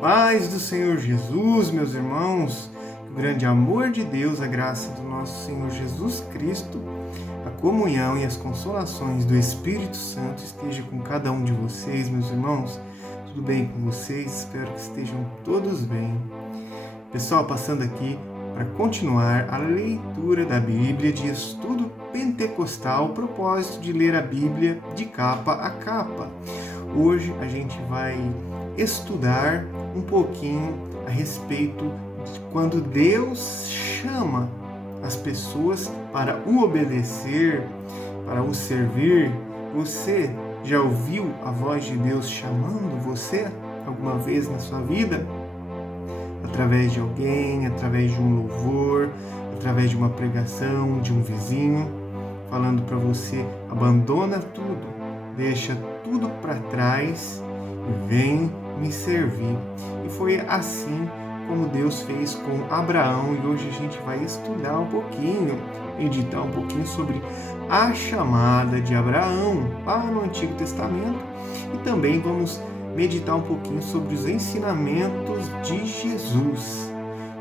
Paz do Senhor Jesus, meus irmãos, que o grande amor de Deus, a graça do nosso Senhor Jesus Cristo, a comunhão e as consolações do Espírito Santo esteja com cada um de vocês, meus irmãos. Tudo bem com vocês? Espero que estejam todos bem. Pessoal, passando aqui para continuar a leitura da Bíblia de estudo pentecostal, o propósito de ler a Bíblia de capa a capa. Hoje a gente vai estudar um pouquinho a respeito de quando Deus chama as pessoas para o obedecer, para o servir. Você já ouviu a voz de Deus chamando você alguma vez na sua vida? Através de alguém, através de um louvor, através de uma pregação, de um vizinho, falando para você: abandona tudo, deixa tudo para trás e vem me servir. E foi assim como Deus fez com Abraão, e hoje a gente vai estudar um pouquinho, meditar um pouquinho sobre a chamada de Abraão lá no Antigo Testamento, e também vamos meditar um pouquinho sobre os ensinamentos de Jesus,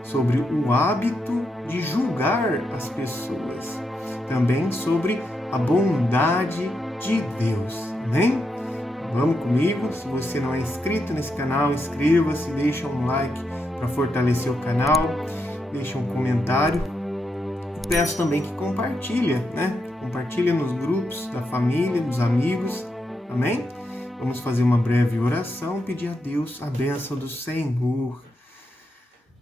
sobre o hábito de julgar as pessoas, também sobre a bondade de Deus, amém? Vamos comigo. Se você não é inscrito nesse canal, inscreva-se, deixa um like para fortalecer o canal, deixa um comentário. E peço também que compartilhe, Compartilhe nos grupos da família, dos amigos, amém? Vamos fazer uma breve oração, pedir a Deus a bênção do Senhor.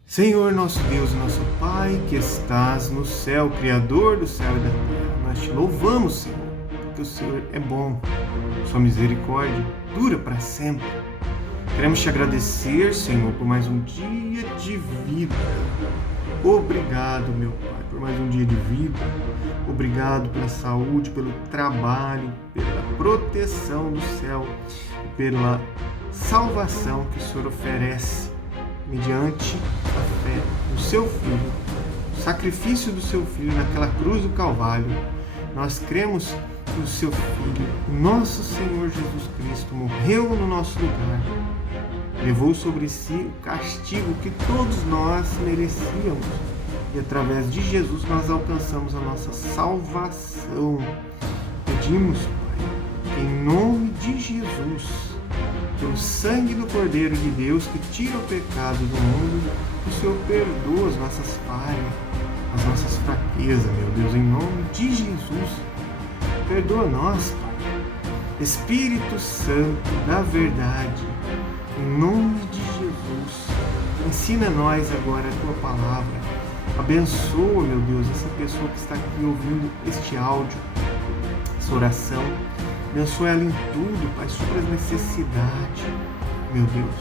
Senhor, nosso Deus e nosso Pai, que estás no céu, Criador do céu e da terra, nós te louvamos, Senhor, porque o Senhor é bom, sua misericórdia dura para sempre. Queremos te agradecer, Senhor, por mais um dia de vida. Obrigado, meu Pai, por mais um dia de vida. Obrigado pela saúde, pelo trabalho, pela proteção do céu e pela salvação que o Senhor oferece mediante a fé no seu Filho, o sacrifício do seu Filho naquela cruz do Calvário. Nós cremos que o seu Filho, o nosso Senhor Jesus Cristo, morreu no nosso lugar, levou sobre si o castigo que todos nós merecíamos, e através de Jesus nós alcançamos a nossa salvação. Pedimos, Pai, em nome de Jesus, pelo sangue do Cordeiro de Deus que tira o pecado do mundo, que o Senhor perdoa as nossas falhas, as nossas fraquezas, meu Deus, em nome de Jesus. Perdoa nós, Pai. Espírito Santo da verdade, em nome de Jesus, ensina a nós agora a Tua palavra. Abençoa, meu Deus, essa pessoa que está aqui ouvindo este áudio, essa oração. Abençoa ela em tudo, Pai, supra as necessidades, meu Deus.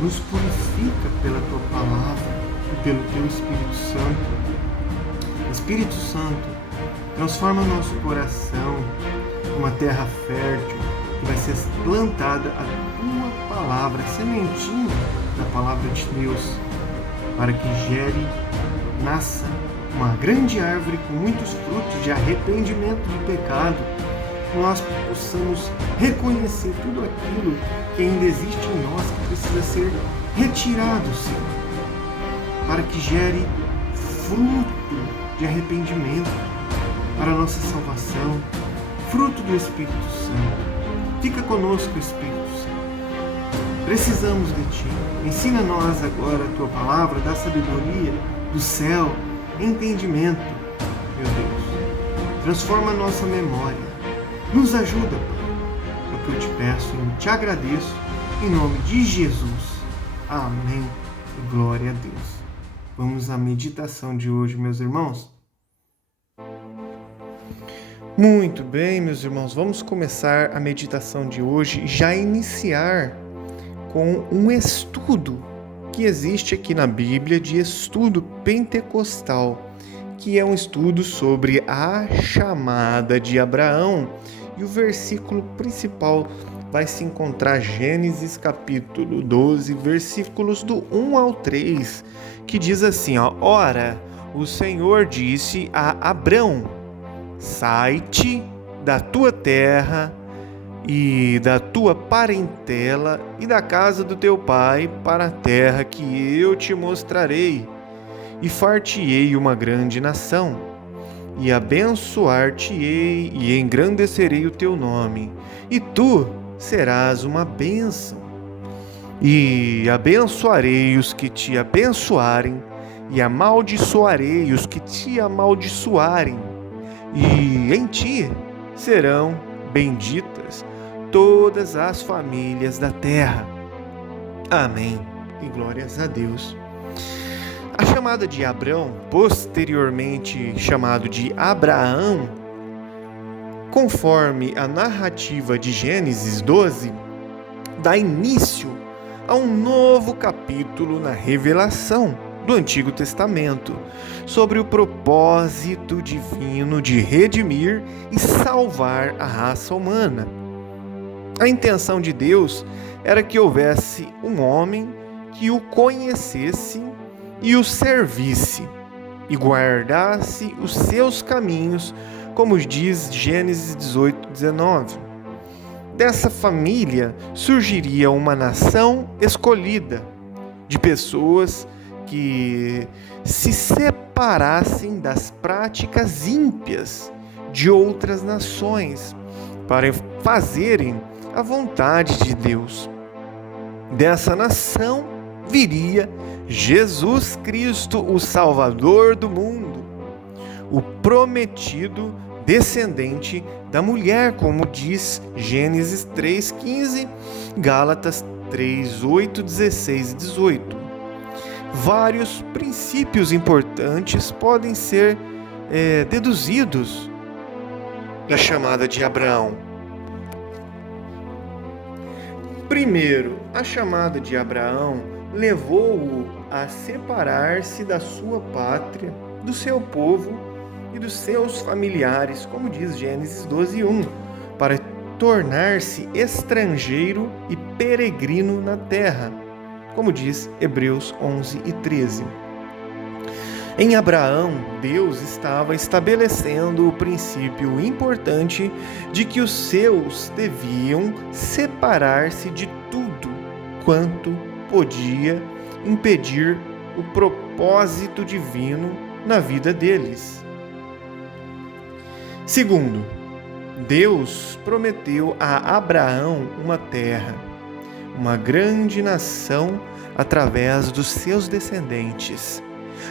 Nos purifica pela Tua palavra e pelo Teu Espírito Santo. Espírito Santo, transforma o nosso coração numa terra fértil que vai ser plantada a Tua palavra, a sementinha da palavra de Deus, para que nasça uma grande árvore com muitos frutos de arrependimento do pecado, que nós possamos reconhecer tudo aquilo que ainda existe em nós que precisa ser retirado, Senhor, para que gere fruto de arrependimento para a nossa salvação, fruto do Espírito Santo. Fica conosco, Espírito Santo. Precisamos de Ti. Ensina-nos agora a Tua palavra, dá sabedoria do céu, entendimento, meu Deus. Transforma a nossa memória. Nos ajuda, Pai. É o que eu te peço e te agradeço, em nome de Jesus. Amém. E glória a Deus. Vamos à meditação de hoje, meus irmãos. Muito bem, meus irmãos, vamos começar a meditação de hoje e já iniciar com um estudo que existe aqui na Bíblia de estudo pentecostal, que é um estudo sobre a chamada de Abraão, e o versículo principal vai se encontrar Gênesis capítulo 12, versículos do 1 ao 3, que diz assim, Ora, o Senhor disse a Abrão: sai-te da tua terra e da tua parentela e da casa do teu pai para a terra que eu te mostrarei, e far-te-ei uma grande nação, e abençoar-te-ei e engrandecerei o teu nome, e tu serás uma bênção. E abençoarei os que te abençoarem, e amaldiçoarei os que te amaldiçoarem, e em ti serão benditas todas as famílias da terra. Amém. E glórias a Deus. A chamada de Abrão, posteriormente chamado de Abraão, conforme a narrativa de Gênesis 12, dá início a um novo capítulo na revelação do Antigo Testamento sobre o propósito divino de redimir e salvar a raça humana. A intenção de Deus era que houvesse um homem que o conhecesse e o servisse e guardasse os seus caminhos, como diz Gênesis 18:19. Dessa família surgiria uma nação escolhida, de pessoas que se separassem das práticas ímpias de outras nações para fazerem a vontade de Deus. Dessa nação viria Jesus Cristo, o Salvador do mundo, o prometido descendente da mulher, como diz Gênesis 3:15, Gálatas 3:8, 16 e 18. Vários princípios importantes podem ser deduzidos da chamada de Abraão. Primeiro, a chamada de Abraão levou-o a separar-se da sua pátria, do seu povo e dos seus familiares, como diz Gênesis 12:1, para tornar-se estrangeiro e peregrino na terra, como diz Hebreus 11:13. Em Abraão, Deus estava estabelecendo o princípio importante de que os seus deviam separar-se de tudo quanto podia impedir o propósito divino na vida deles. Segundo, Deus prometeu a Abraão uma terra, uma grande nação através dos seus descendentes,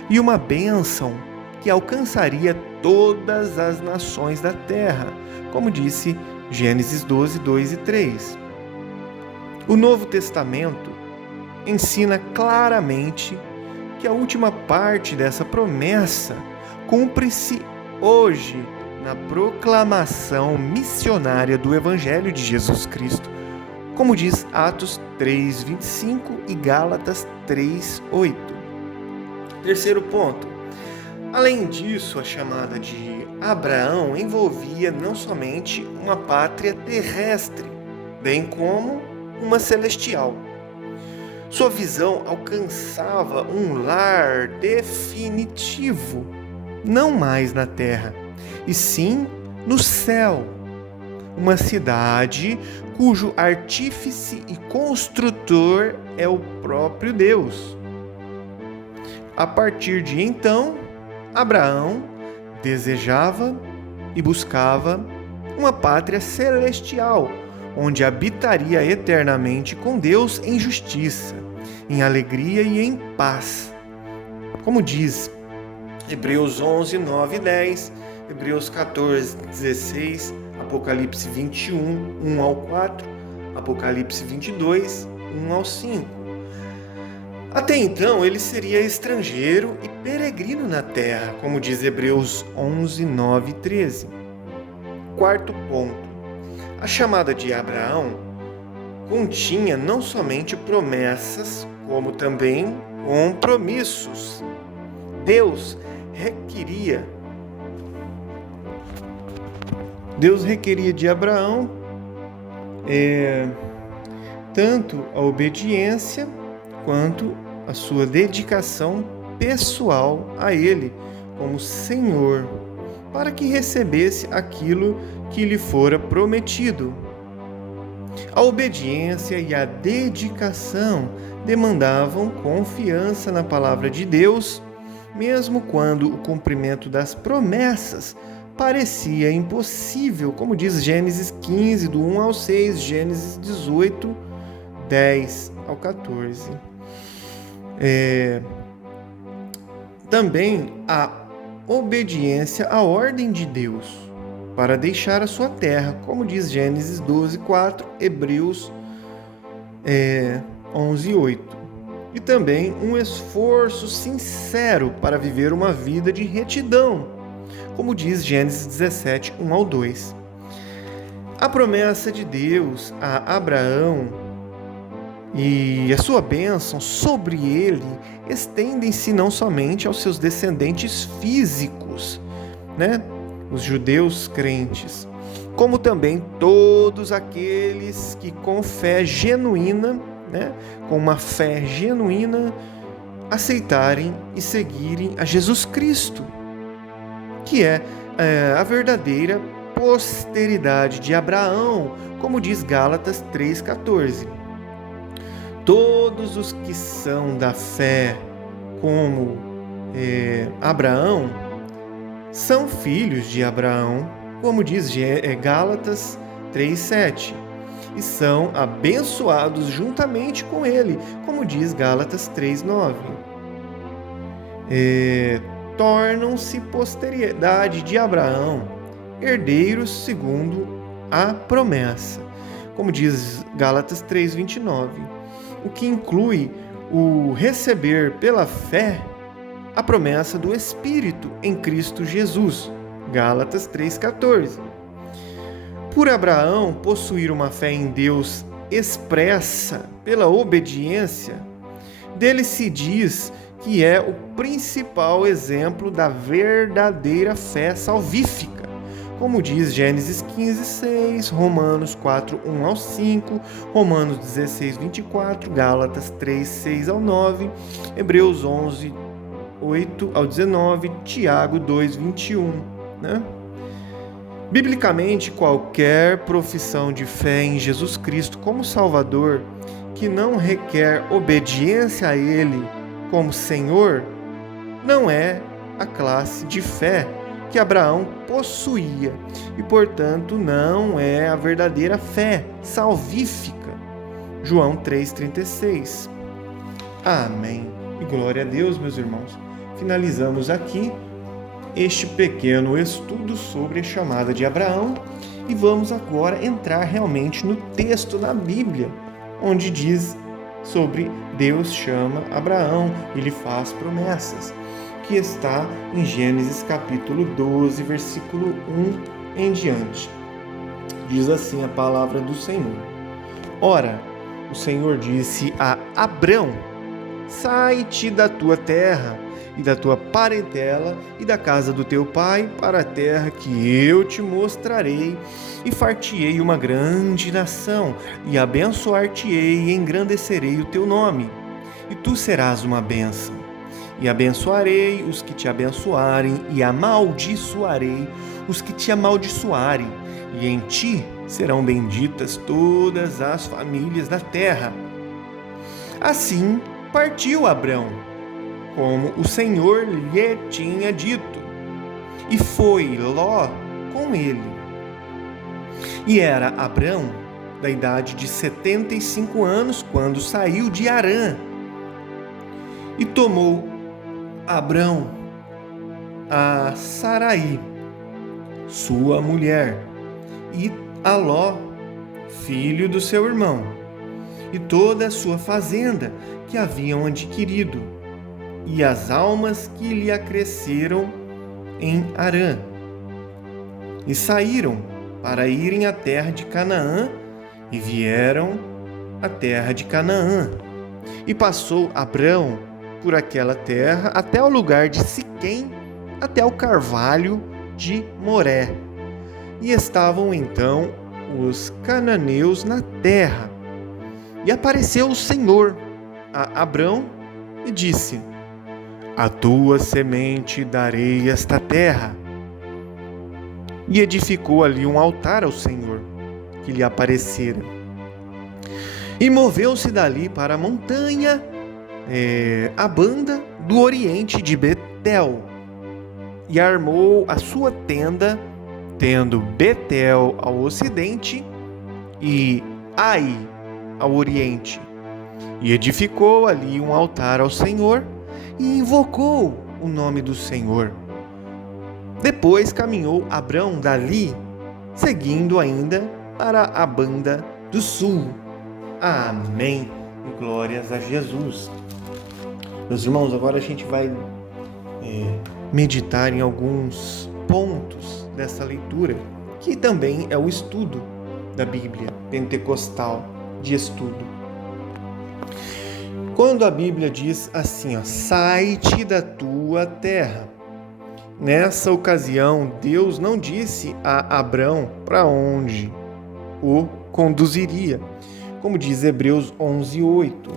e uma bênção que alcançaria todas as nações da terra, como disse Gênesis 12, 2 e 3. O Novo Testamento ensina claramente que a última parte dessa promessa cumpre-se hoje na proclamação missionária do Evangelho de Jesus Cristo, como diz Atos 3:25 e Gálatas 3:8. Terceiro ponto. Além disso, a chamada de Abraão envolvia não somente uma pátria terrestre, bem como uma celestial. Sua visão alcançava um lar definitivo, não mais na terra, e sim no céu. Uma cidade cujo artífice e construtor é o próprio Deus. A partir de então, Abraão desejava e buscava uma pátria celestial, onde habitaria eternamente com Deus em justiça, em alegria e em paz. Como diz Hebreus 11, 9 e 10, Hebreus 14, 16, Apocalipse 21, 1 ao 4, Apocalipse 22, 1 ao 5. Até então, ele seria estrangeiro e peregrino na terra, como diz Hebreus 11, 9 e 13. Quarto ponto. A chamada de Abraão continha não somente promessas, como também compromissos. Deus requeria de Abraão tanto a obediência quanto a sua dedicação pessoal a Ele como Senhor, para que recebesse aquilo que lhe fora prometido. A obediência e a dedicação demandavam confiança na palavra de Deus, mesmo quando o cumprimento das promessas parecia impossível, como diz Gênesis 15, do 1 ao 6, Gênesis 18, 10 ao 14. Também a obediência à ordem de Deus para deixar a sua terra, como diz Gênesis 12, 4, Hebreus 11, 8. E também um esforço sincero para viver uma vida de retidão, como diz Gênesis 17, 1 ao 2. A promessa de Deus a Abraão e a sua bênção sobre ele estendem-se não somente aos seus descendentes físicos, os judeus crentes, como também todos aqueles que com fé genuína, com uma fé genuína, aceitarem e seguirem a Jesus Cristo, que é a verdadeira posteridade de Abraão, como diz Gálatas 3,14. Todos os que são da fé, como Abraão, são filhos de Abraão, como diz Gálatas 3,7, e são abençoados juntamente com ele, como diz Gálatas 3,9. Tornam-se posteridade de Abraão, herdeiros segundo a promessa, como diz Gálatas 3,29, o que inclui o receber pela fé a promessa do Espírito em Cristo Jesus, Gálatas 3,14. Por Abraão possuir uma fé em Deus expressa pela obediência, dele se diz que é o principal exemplo da verdadeira fé salvífica, como diz Gênesis 15, 6, Romanos 4, 1 ao 5, Romanos 16, 24, Gálatas 3, 6 ao 9, Hebreus 11, 8 ao 19, Tiago 2, 21. Biblicamente, qualquer profissão de fé em Jesus Cristo como Salvador, que não requer obediência a Ele como Senhor, não é a classe de fé que Abraão possuía e, portanto, não é a verdadeira fé salvífica. João 3,36. Amém. E glória a Deus, meus irmãos. Finalizamos aqui este pequeno estudo sobre a chamada de Abraão e vamos agora entrar realmente no texto na Bíblia, onde diz sobre Deus chama Abraão e lhe faz promessas, que está em Gênesis capítulo 12, versículo 1 em diante. Diz assim a palavra do Senhor: Ora, o Senhor disse a Abrão: Sai-te da tua terra e da tua parentela e da casa do teu pai para a terra que eu te mostrarei, e far-te-ei uma grande nação, e abençoar-te-ei e engrandecerei o teu nome, e tu serás uma bênção. E abençoarei os que te abençoarem, e amaldiçoarei os que te amaldiçoarem, e em ti serão benditas todas as famílias da terra. Assim partiu Abrão, como o Senhor lhe tinha dito, e foi Ló com ele. E era Abrão da idade de 75 anos quando saiu de Harã. E tomou Abrão a Sarai, sua mulher, e a Ló, filho do seu irmão, e toda a sua fazenda que haviam adquirido, e as almas que lhe acresceram em Harã. E saíram para irem à terra de Canaã, e vieram à terra de Canaã. E passou Abrão por aquela terra até o lugar de Siquém, até o carvalho de Moré. E estavam então os cananeus na terra. E apareceu o Senhor a Abrão e disse: A tua semente darei esta terra. E edificou ali um altar ao Senhor, que lhe aparecera. E moveu-se dali para a montanha, a banda do oriente de Betel, e armou a sua tenda, tendo Betel ao ocidente e Ai ao oriente. E edificou ali um altar ao Senhor e invocou o nome do Senhor. Depois caminhou Abrão dali, seguindo ainda para a banda do sul. Amém. Glórias a Jesus. Meus irmãos, agora a gente vai meditar em alguns pontos dessa leitura, que também é o estudo da Bíblia pentecostal, de estudo. Quando a Bíblia diz assim, sai-te da tua terra. Nessa ocasião, Deus não disse a Abrão para onde o conduziria, como diz Hebreus 11:8.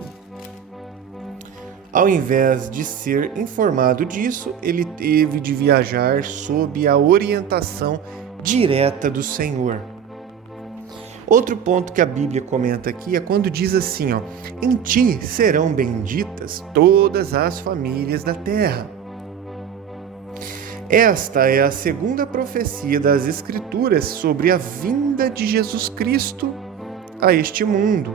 Ao invés de ser informado disso, ele teve de viajar sob a orientação direta do Senhor. Outro ponto que a Bíblia comenta aqui é quando diz assim, em ti serão benditas todas as famílias da terra. Esta é a segunda profecia das Escrituras sobre a vinda de Jesus Cristo a este mundo.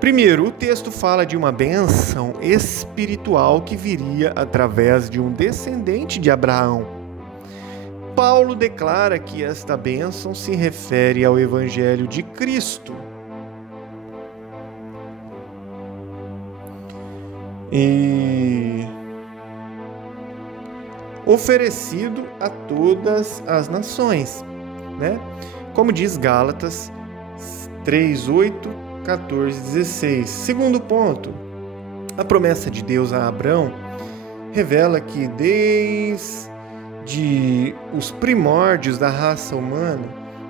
Primeiro, o texto fala de uma bênção espiritual que viria através de um descendente de Abraão. Paulo declara que esta bênção se refere ao Evangelho de Cristo. E oferecido a todas as nações, né? Como diz Gálatas 3:8, 14, 16. Segundo ponto, a promessa de Deus a Abrão revela que desde os primórdios da raça humana,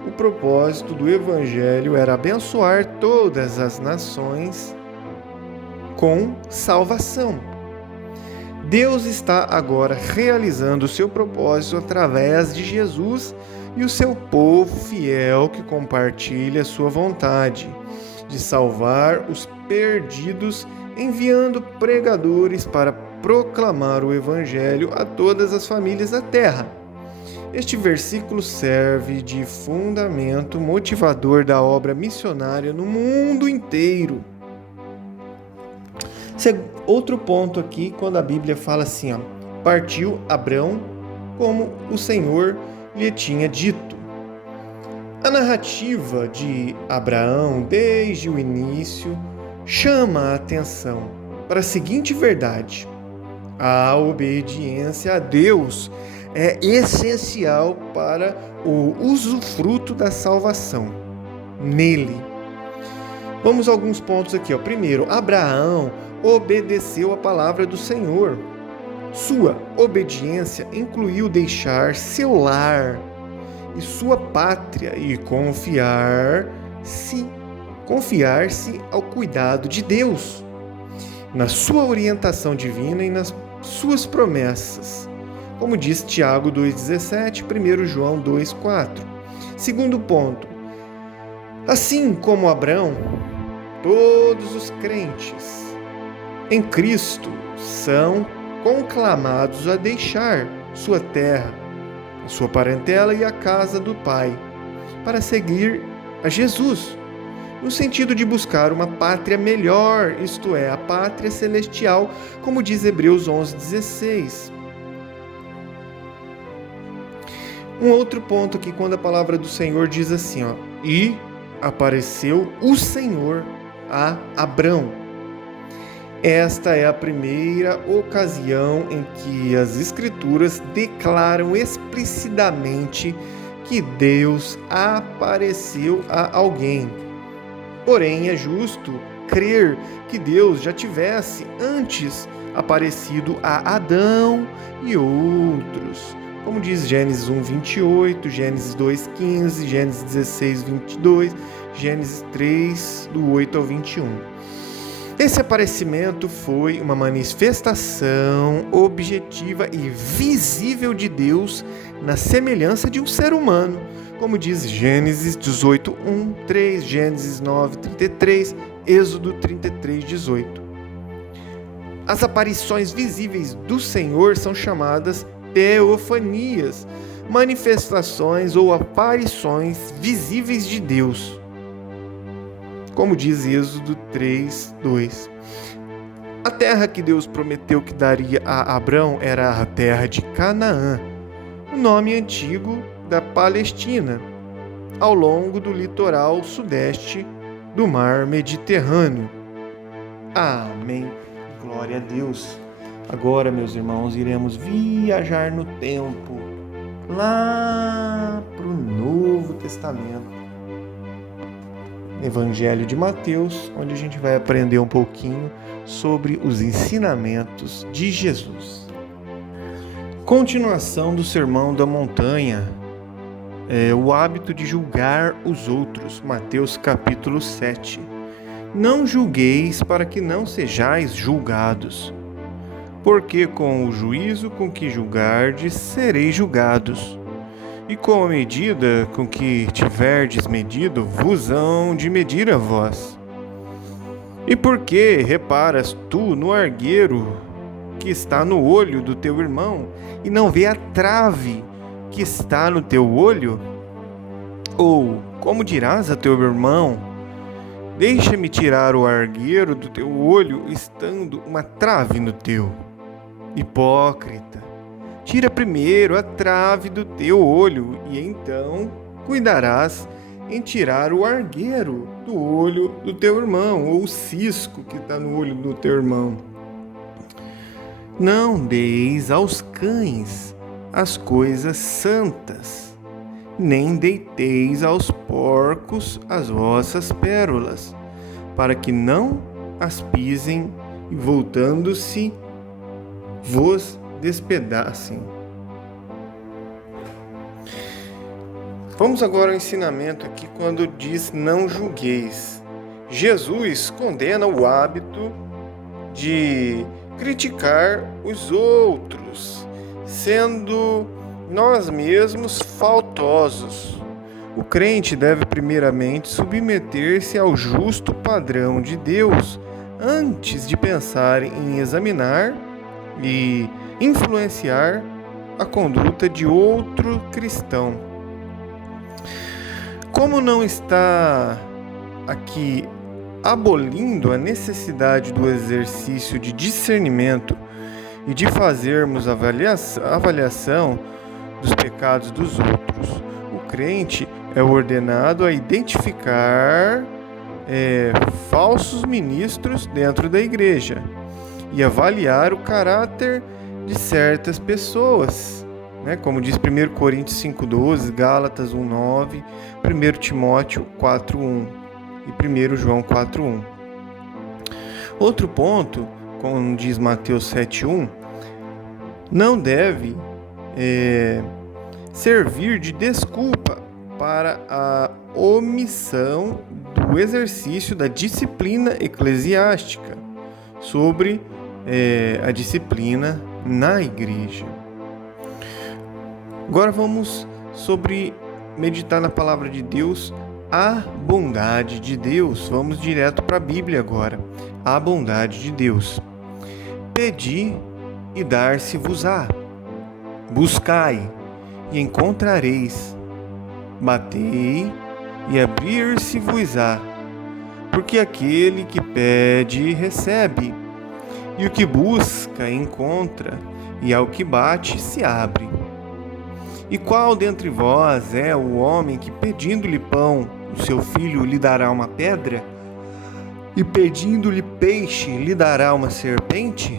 o propósito do Evangelho era abençoar todas as nações com salvação. Deus está agora realizando o seu propósito através de Jesus e o seu povo fiel que compartilha a sua vontade de salvar os perdidos, enviando pregadores para proclamar o Evangelho a todas as famílias da terra. Este versículo serve de fundamento motivador da obra missionária no mundo inteiro. Outro ponto aqui, quando a Bíblia fala assim, partiu Abrão como o Senhor lhe tinha dito. A narrativa de Abraão, desde o início, chama a atenção para a seguinte verdade: a obediência a Deus é essencial para o usufruto da salvação nele. Vamos a alguns pontos aqui. Primeiro, Abraão obedeceu a palavra do Senhor. Sua obediência incluiu deixar seu lar e sua pátria e confiar-se ao cuidado de Deus, na sua orientação divina e nas suas promessas, como diz Tiago 2,17, 1 João 2,4. Segundo ponto, assim como Abrão, todos os crentes em Cristo são conclamados a deixar sua terra, a sua parentela e a casa do Pai, para seguir a Jesus, no sentido de buscar uma pátria melhor, isto é, a pátria celestial, como diz Hebreus 11,16. Um outro ponto aqui, quando a palavra do Senhor diz assim, e apareceu o Senhor a Abrão. Esta é a primeira ocasião em que as Escrituras declaram explicitamente que Deus apareceu a alguém. Porém, é justo crer que Deus já tivesse antes aparecido a Adão e outros, como diz Gênesis 1:28, Gênesis 2:15, Gênesis 16:22, Gênesis 3, do 8 ao 21. Esse aparecimento foi uma manifestação objetiva e visível de Deus na semelhança de um ser humano, como diz Gênesis 18, 1, 3, Gênesis 9, 33, Êxodo 33, 18. As aparições visíveis do Senhor são chamadas teofanias, manifestações ou aparições visíveis de Deus, como diz Êxodo 3, 2. A terra que Deus prometeu que daria a Abrão era a terra de Canaã, o nome antigo da Palestina, ao longo do litoral sudeste do mar Mediterrâneo. Amém. Glória a Deus. Agora, meus irmãos, iremos viajar no tempo, lá para o Novo Testamento. Evangelho de Mateus, onde a gente vai aprender um pouquinho sobre os ensinamentos de Jesus. Continuação do Sermão da Montanha, o hábito de julgar os outros, Mateus capítulo 7. Não julgueis para que não sejais julgados, porque com o juízo com que julgardes sereis julgados. E com a medida com que tiverdes medido, vos hão de medir a vós. E por que reparas tu no argueiro que está no olho do teu irmão, e não vê a trave que está no teu olho? Ou, como dirás a teu irmão, deixa-me tirar o argueiro do teu olho, estando uma trave no teu? Hipócrita! Tira primeiro a trave do teu olho, e então cuidarás em tirar o argueiro do olho do teu irmão, ou o cisco que está no olho do teu irmão. Não deis aos cães as coisas santas, nem deiteis aos porcos as vossas pérolas, para que não as pisem e, voltando-se, vos despedacem. Vamos agora ao ensinamento aqui quando diz não julgueis. Jesus condena o hábito de criticar os outros, sendo nós mesmos faltosos. O crente deve primeiramente submeter-se ao justo padrão de Deus antes de pensar em examinar e influenciar a conduta de outro cristão. Como não está aqui abolindo a necessidade do exercício de discernimento e de fazermos avaliação dos pecados dos outros, o crente é ordenado a identificar falsos ministros dentro da igreja e avaliar o caráter de certas pessoas, como diz 1 Coríntios 5,12, Gálatas 1,9, 1 Timóteo 4,1 e 1 João 4,1. Outro ponto, como diz Mateus 7,1, não deve servir de desculpa para a omissão do exercício da disciplina eclesiástica sobre a disciplina na igreja. Agora vamos meditar na palavra de Deus, a bondade de Deus. Vamos direto para a Bíblia agora. A bondade de Deus. Pedi e dar-se-vos-á. Buscai e encontrareis. Batei e abrir-se-vos-á. Porque aquele que pede, recebe. E o que busca, encontra. E ao que bate, se abre. E qual dentre vós é o homem que, pedindo-lhe pão, o seu filho lhe dará uma pedra? E pedindo-lhe peixe, lhe dará uma serpente?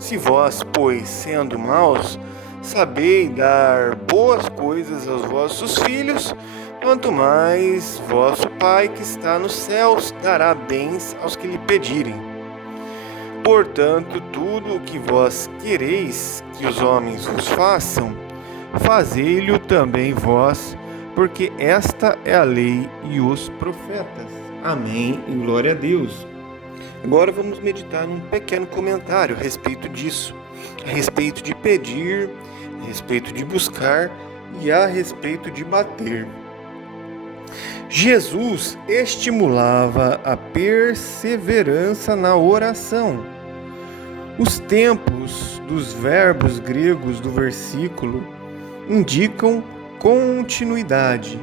Se vós, pois, sendo maus, sabeis dar boas coisas aos vossos filhos, quanto mais vosso Pai que está nos céus dará bens aos que lhe pedirem. Portanto, tudo o que vós quereis que os homens vos façam, fazei-lhe também vós, porque esta é a lei e os profetas. Amém e glória a Deus. Agora vamos meditar num pequeno comentário a respeito disso, a respeito de pedir, a respeito de buscar e a respeito de bater. Jesus estimulava a perseverança na oração. Os tempos dos verbos gregos do versículo indicam continuidade.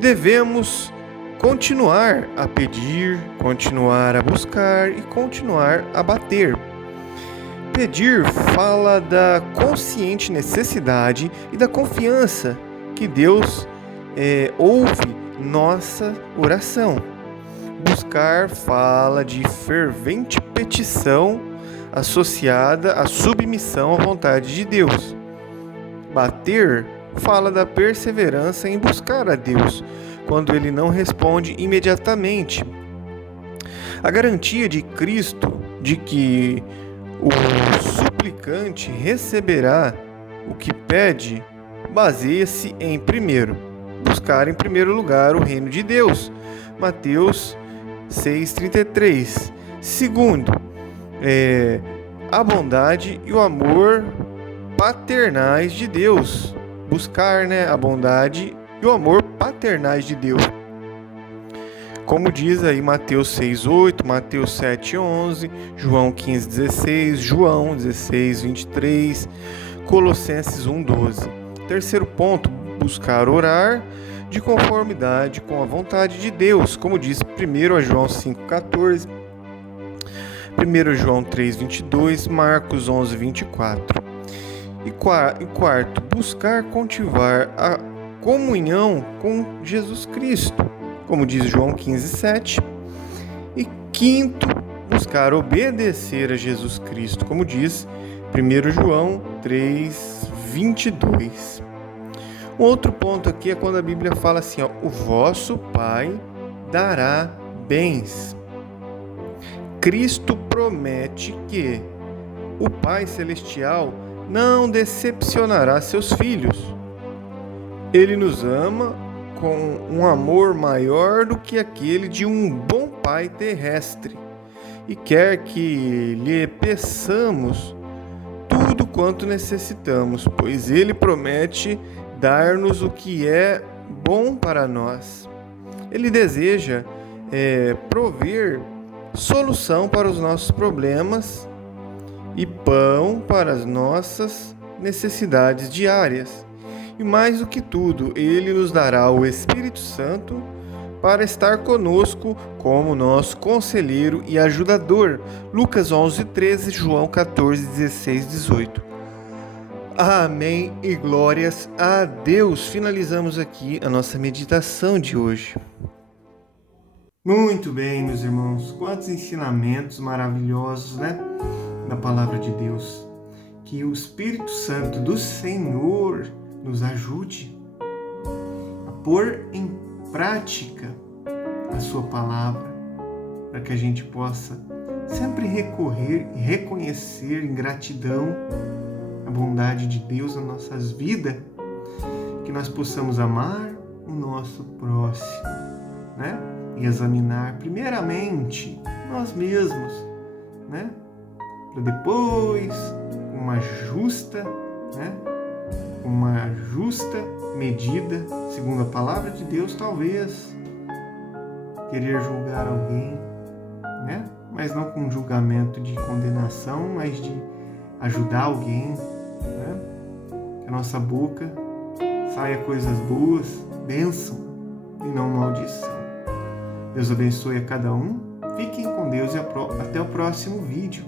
Devemos continuar a pedir, continuar a buscar e continuar a bater. Pedir fala da consciente necessidade e da confiança que Deus ouve nossa oração. Buscar fala de fervente petição associada à submissão à vontade de Deus. Bater fala da perseverança em buscar a Deus, quando Ele não responde imediatamente. A garantia de Cristo de que o suplicante receberá o que pede baseia-se em, primeiro, buscar em primeiro lugar o reino de Deus. Mateus 6,33. Segundo, a bondade e o amor paternais de Deus. Buscar, a bondade e o amor paternais de Deus. Como diz aí Mateus 6,8, Mateus 7,11, João 15,16, João 16,23, Colossenses 1,12. Terceiro ponto, buscar orar de conformidade com a vontade de Deus, como diz 1 João 5,14, 1 João 3,22, Marcos 11,24. E quarto, buscar cultivar a comunhão com Jesus Cristo, como diz João 15,7. E quinto, buscar obedecer a Jesus Cristo, como diz 1 João 3,22. Um outro ponto aqui é quando a Bíblia fala assim, o vosso Pai dará bens. Cristo promete que o Pai Celestial não decepcionará seus filhos. Ele nos ama com um amor maior do que aquele de um bom pai terrestre e quer que lhe peçamos tudo quanto necessitamos, pois Ele promete dar-nos o que é bom para nós. Ele deseja prover solução para os nossos problemas e pão para as nossas necessidades diárias. E mais do que tudo, Ele nos dará o Espírito Santo para estar conosco como nosso conselheiro e ajudador. Lucas 11:13, João 14:16, 18. Amém e glórias a Deus. Finalizamos aqui a nossa meditação de hoje. Muito bem, meus irmãos. Quantos ensinamentos maravilhosos, da palavra de Deus. Que o Espírito Santo do Senhor nos ajude a pôr em prática a sua palavra, para que a gente possa sempre recorrer e reconhecer em gratidão a bondade de Deus nas nossas vidas, que nós possamos amar o nosso próximo, e examinar primeiramente nós mesmos, para depois, com uma justa medida, segundo a palavra de Deus, talvez querer julgar alguém, mas não com julgamento de condenação, mas de ajudar alguém, que a nossa boca saia coisas boas, bênção e não maldição. Deus abençoe a cada um, fiquem com Deus e até o próximo vídeo.